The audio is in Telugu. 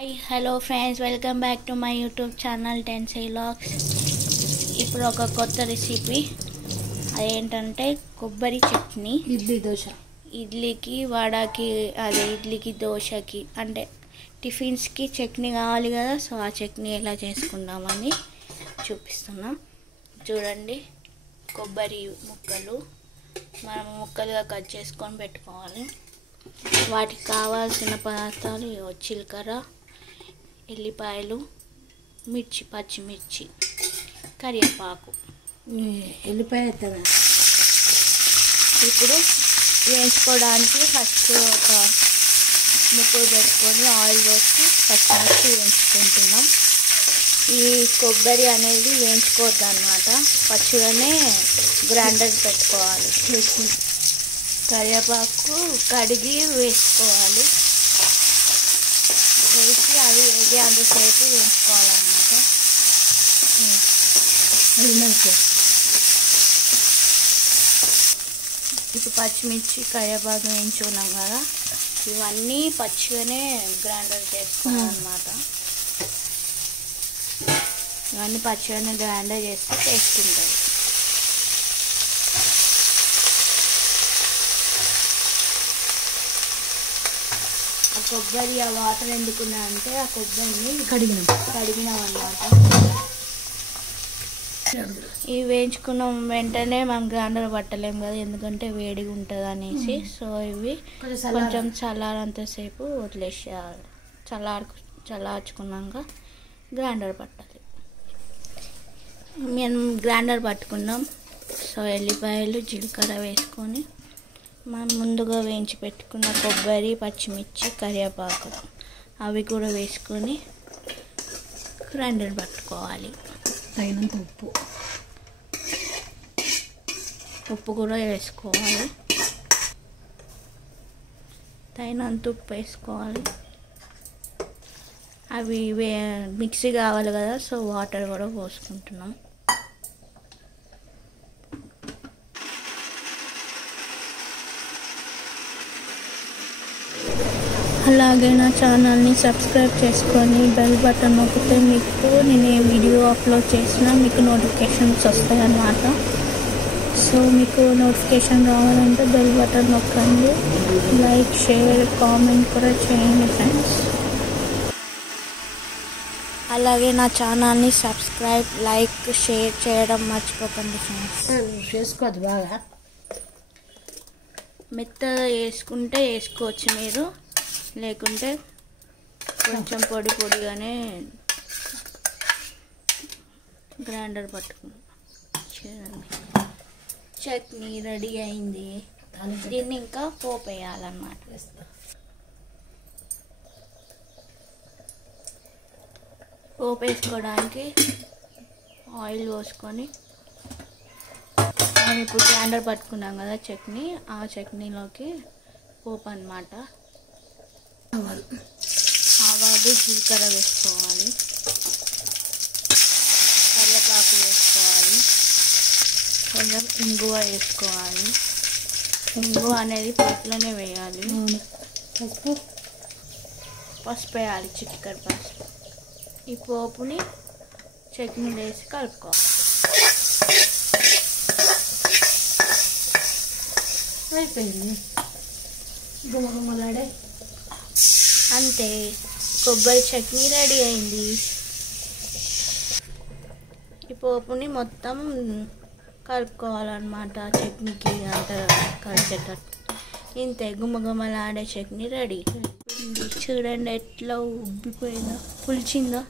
Hi, hello friends, welcome back to my YouTube channel Tensei Vlogs. ఇప్పుడు ఒక కొత్త రెసిపీ అదేంటంటే కొబ్బరి చట్నీ ఇడ్లీకి వడకి ఇడ్లీకి దోశకి అంటే టిఫిన్స్కి చట్నీ కావాలి కదా. సో ఆ చట్నీ ఎలా చేసుకుందామని చూపిస్తున్నా. చూడండి, కొబ్బరి ముక్కలు మనం ముక్కలుగా కట్ చేసుకొని పెట్టుకోవాలి. వాటికి కావాల్సిన పదార్థాలు జీలకర్ర, ఎల్లిపాయలు, మిర్చి, పచ్చిమిర్చి, కరివేపాకు, ఎల్లిపాయ. ఇప్పుడు వేయించుకోవడానికి ఫస్ట్ ఒక ముక్కలు పెట్టుకొని ఆయిల్ పోసి పచ్చిమిర్చి వేయించుకుంటున్నాం. ఈ కొబ్బరి అనేది వేయించుకోవద్దు అన్నమాట, పచ్చిగానే గ్రైండర్ పెట్టుకోవాలి. కరివేపాకు కడిగి వేసుకోవాలి. వేసి అవి వేగే అంతసేపు వేయించుకోవాలన్నమాట. ఇప్పుడు పచ్చిమిర్చి కరివేపాకు వేయించుకున్నాం కదా, ఇవన్నీ పచ్చిగానే గ్రైండర్ చేసుకోవాలన్నమాట. ఇవన్నీ పచ్చిగానే గ్రైండర్ చేస్తే టేస్ట్ ఉంటుంది. ఆ కొబ్బరి ఆ వాటర్ ఎందుకున్నా అంటే ఆ కొబ్బరిని కడిగినాం అన్నమాట. ఇవి వేయించుకున్నాం వెంటనే మనం గ్రైండర్ పట్టలేం కదా, ఎందుకంటే వేడిగా ఉంటుంది అనేసి. సో ఇవి కొంచెం చల్లారంతసేపు వదిలేసేయాలి. చల్లార్చుకున్నాక గ్రైండర్ పట్టాలి. మేము గ్రైండర్ పట్టుకున్నాం. సో ఎల్లిపాయలు, జీలకర్ర వేసుకొని మనం ముందుగా వేయించి పెట్టుకున్న కొబ్బరి, పచ్చిమిర్చి, కరివేపాకు అవి కూడా వేసుకొని గ్రైండర్ పట్టుకోవాలి. తగినంత ఉప్పు కూడా వేసుకోవాలి. తగినంత ఉప్పు వేసుకోవాలి. అవి మిక్సీ కావాలి కదా, సో వాటర్ కూడా పోసుకుంటున్నాం. అలాగే నా ఛానల్ని సబ్స్క్రైబ్ చేసుకొని బెల్ బటన్ నొక్కితే మీకు నేను ఏ వీడియో అప్లోడ్ చేసినా మీకు నోటిఫికేషన్స్ వస్తాయి అన్నమాట. సో మీకు నోటిఫికేషన్ రావాలంటే బెల్ బటన్ నొక్కండి. లైక్, షేర్, కామెంట్ కూడా చేయండి ఫ్రెండ్స్. అలాగే నా ఛానల్ని సబ్స్క్రైబ్, లైక్, షేర్ చేయడం మర్చిపోకండి ఫ్రెండ్స్. చేసుకోవద్దు, బాగా మెత్తగా వేసుకుంటే వేసుకోవచ్చు మీరు, లేకుంటే కొంచెం పొడి పొడిగానే గ్రైండర్ పట్టుకుని చూడండి. చట్నీ రెడీ అయింది. దీన్ని ఇంకా పోపు వేయాలన్నమాట. పోపు వేసుకోవడానికి ఆయిల్ పోసుకొని మనం ఇప్పుడు గ్రైండర్ పట్టుకున్నాం కదా చట్నీ, ఆ చట్నీలోకి పోపు అన్నమాట. ఆవాలు, జీలకర్ర వేసుకోవాలి, కరివేపాకు వేసుకోవాలి, కొంచెం ఇంగువ వేసుకోవాలి. ఇంగువ అనేది పప్పులోనే వేయాలి. పసుపు వేయాలి, చిటికెడు పసుపు. ఈ పోపుని చట్నీ వేసి కలుపుకోవాలి. అయిపోయింది, గుమగుమలాడే. అంతే, కొబ్బరి చట్నీ రెడీ అయింది. ఈ పోపుని మొత్తం కలుపుకోవాలన్నమాట, చట్నీకి అంత కలిసేటట్టు. ఇంతే, గుమగుమలాడే చట్నీ రెడీ. చూడండి ఎట్లా ఉబ్బిపోయిందో, పులిచిందో.